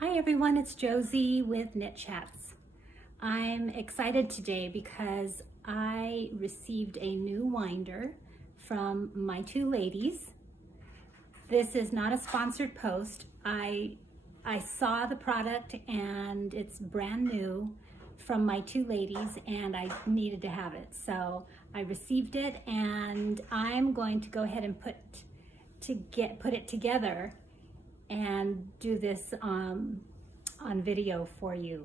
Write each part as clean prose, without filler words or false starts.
Hi everyone, it's Josie with Knit Chats. I'm excited today because I received a new winder from my two ladies. This is not a sponsored post. I saw the product and it's brand new from my two ladies and I needed to have it. So I received it and I'm going to go ahead and put it together and do this on video for you.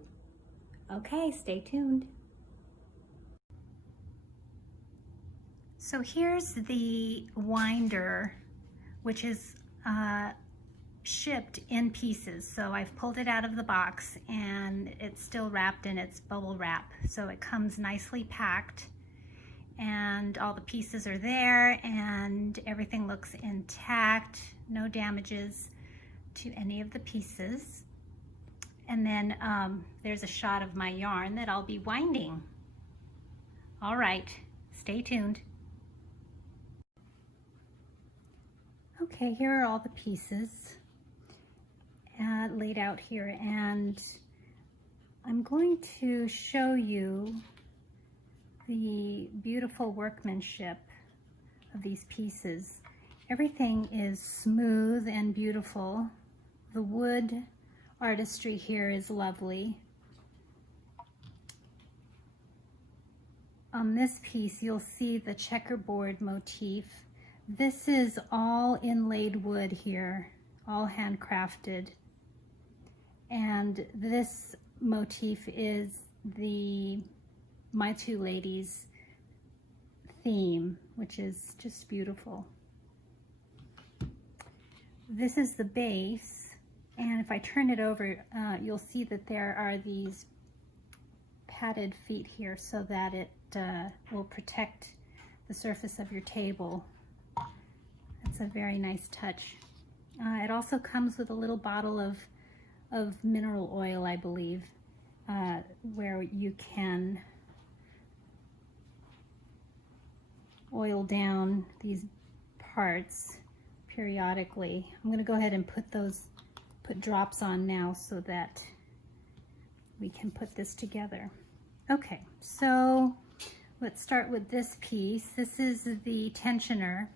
Okay, stay tuned. So here's the winder, which is shipped in pieces. So I've pulled it out of the box and it's still wrapped in its bubble wrap. So it comes nicely packed and all the pieces are there and everything looks intact, no damages to any of the pieces. And then there's a shot of my yarn that I'll be winding. All right, stay tuned. Okay, here are all the pieces laid out here, and I'm going to show you the beautiful workmanship of these pieces. Everything is smooth and beautiful. The wood artistry here is lovely. On this piece, you'll see the checkerboard motif. This is all inlaid wood here, all handcrafted. And this motif is my two ladies' theme, which is just beautiful. This is the base, and if I turn it over, you'll see that there are these padded feet here so that it will protect the surface of your table. That's a very nice touch. It also comes with a little bottle of mineral oil, I believe, where you can oil down these parts periodically. I'm going to go ahead and put drops on now so that we can put this together. Okay, so let's start with this piece. This is the tensioner.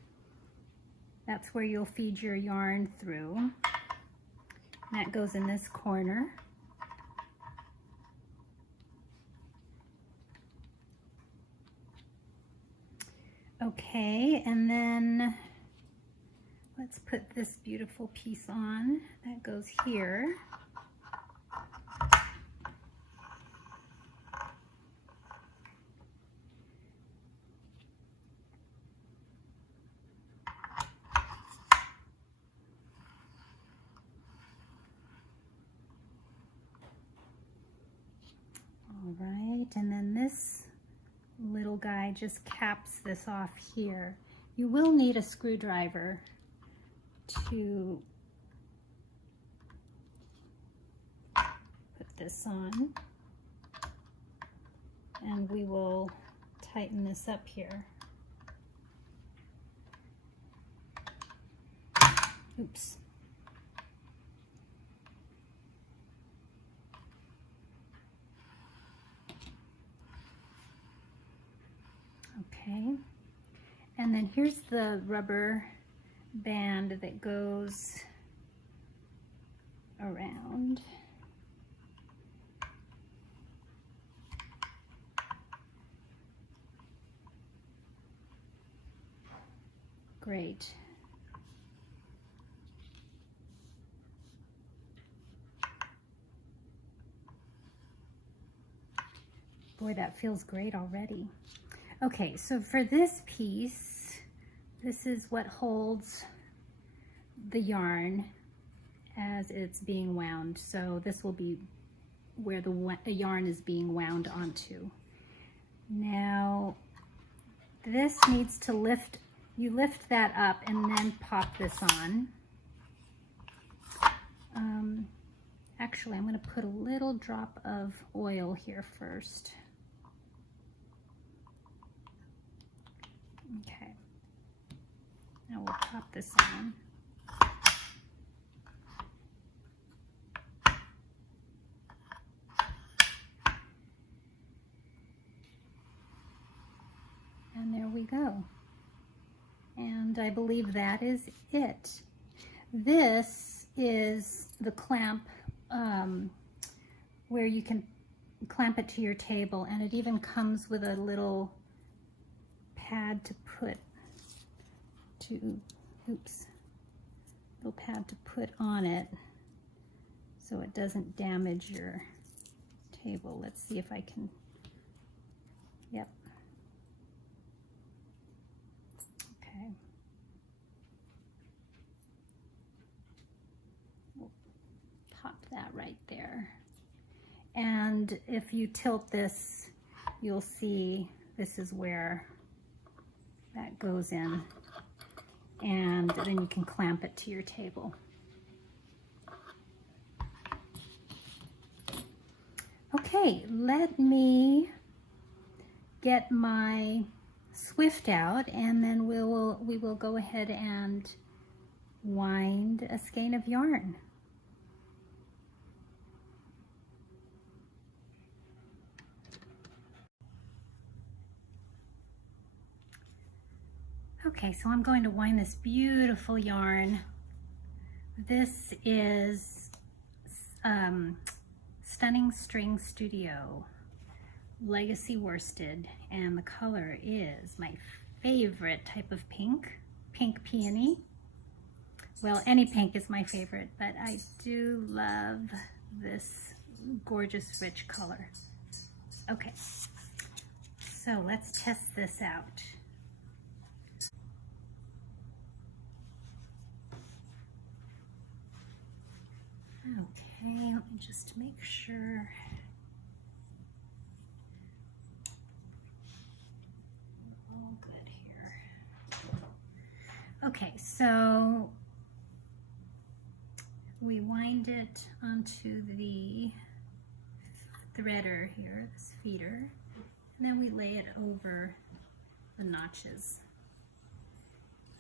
That's where you'll feed your yarn through. And that goes in this corner. Okay, and then let's put this beautiful piece on. That goes here. All right, and then this little guy just caps this off here. You will need a screwdriver to put this on, and we will tighten this up here. Oops. Okay, and then here's the rubber band that goes around. Great. Boy, that feels great already. Okay, so for this piece, this is what holds the yarn as it's being wound. So this will be where the yarn is being wound onto. Now, this needs to lift, you lift that up and then pop this on. Actually, I'm going to put a little drop of oil here first. Okay, now we'll pop this on. go. And I believe that is it. This is the clamp where you can clamp it to your table, and it even comes with a little pad to put little pad to put on it so it doesn't damage your table. Let's see if I can, yep. Okay. We'll pop that right there. And if you tilt this, you'll see this is where that goes in. And then you can clamp it to your table. Okay, let me get my Swift out, and then we will go ahead and wind a skein of yarn. Okay, so I'm going to wind this beautiful yarn. This is Stunning String Studio Legacy Worsted, and the color is my favorite type of pink, pink peony. Well, any pink is my favorite, but I do love this gorgeous rich color. Okay, so let's test this out. Okay, let me just make sure. All good here. Okay, so we wind it onto the threader here, this feeder, and then we lay it over the notches.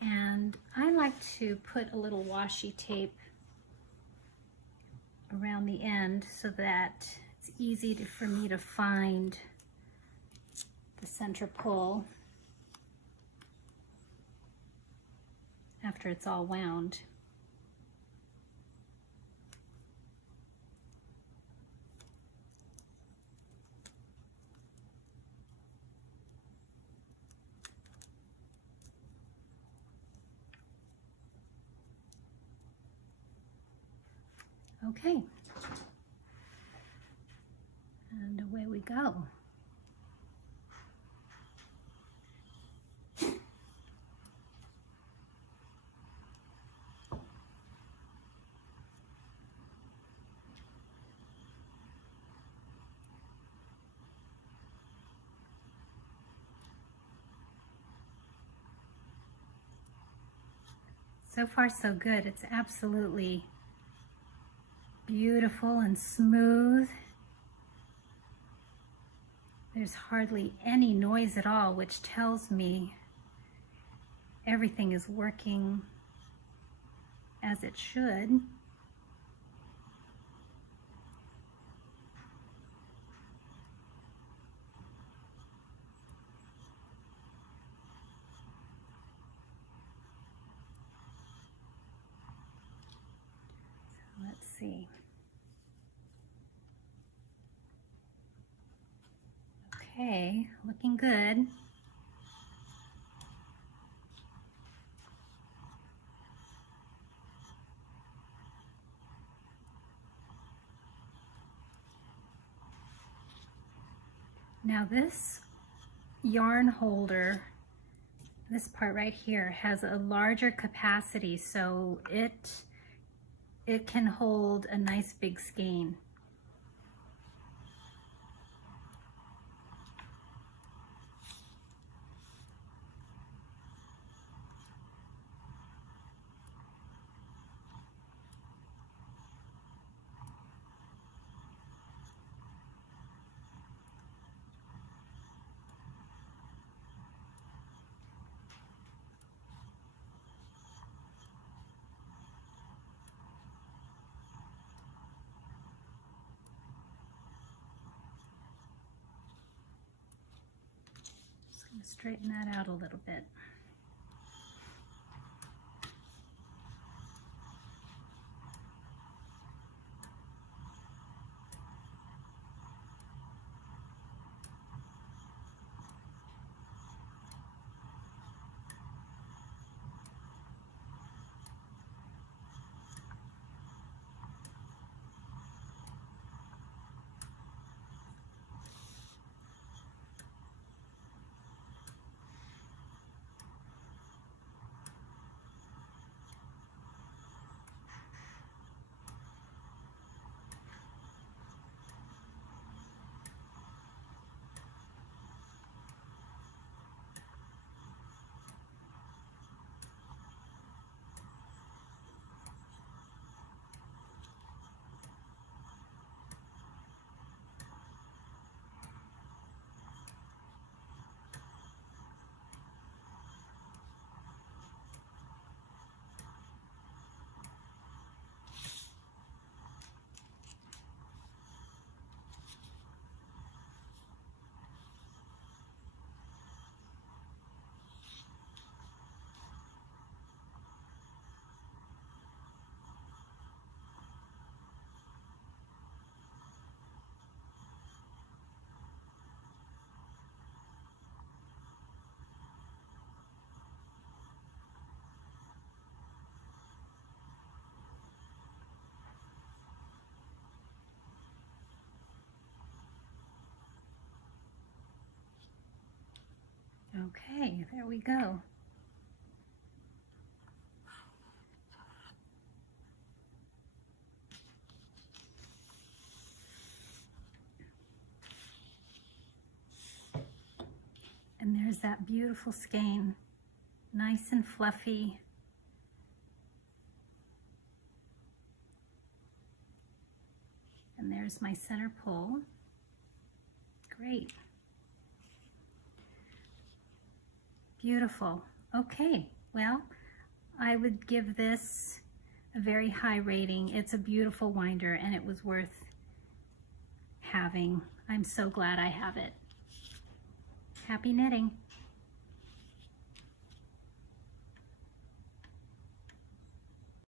And I like to put a little washi tape around the end so that it's easy for me to find the center pull after it's all wound. Okay, and away we go. So far so good. It's absolutely beautiful and smooth. There's hardly any noise at all, which tells me everything is working as it should. Let's see. Okay, looking good. Now this yarn holder, this part right here, has a larger capacity, so it can hold a nice big skein. straighten that out a little bit. Okay, there we go. And there's that beautiful skein, nice and fluffy. And there's my center pole. Great. Beautiful. Okay, well, I would give this a very high rating. It's a beautiful winder and it was worth having. I'm so glad I have it. Happy knitting.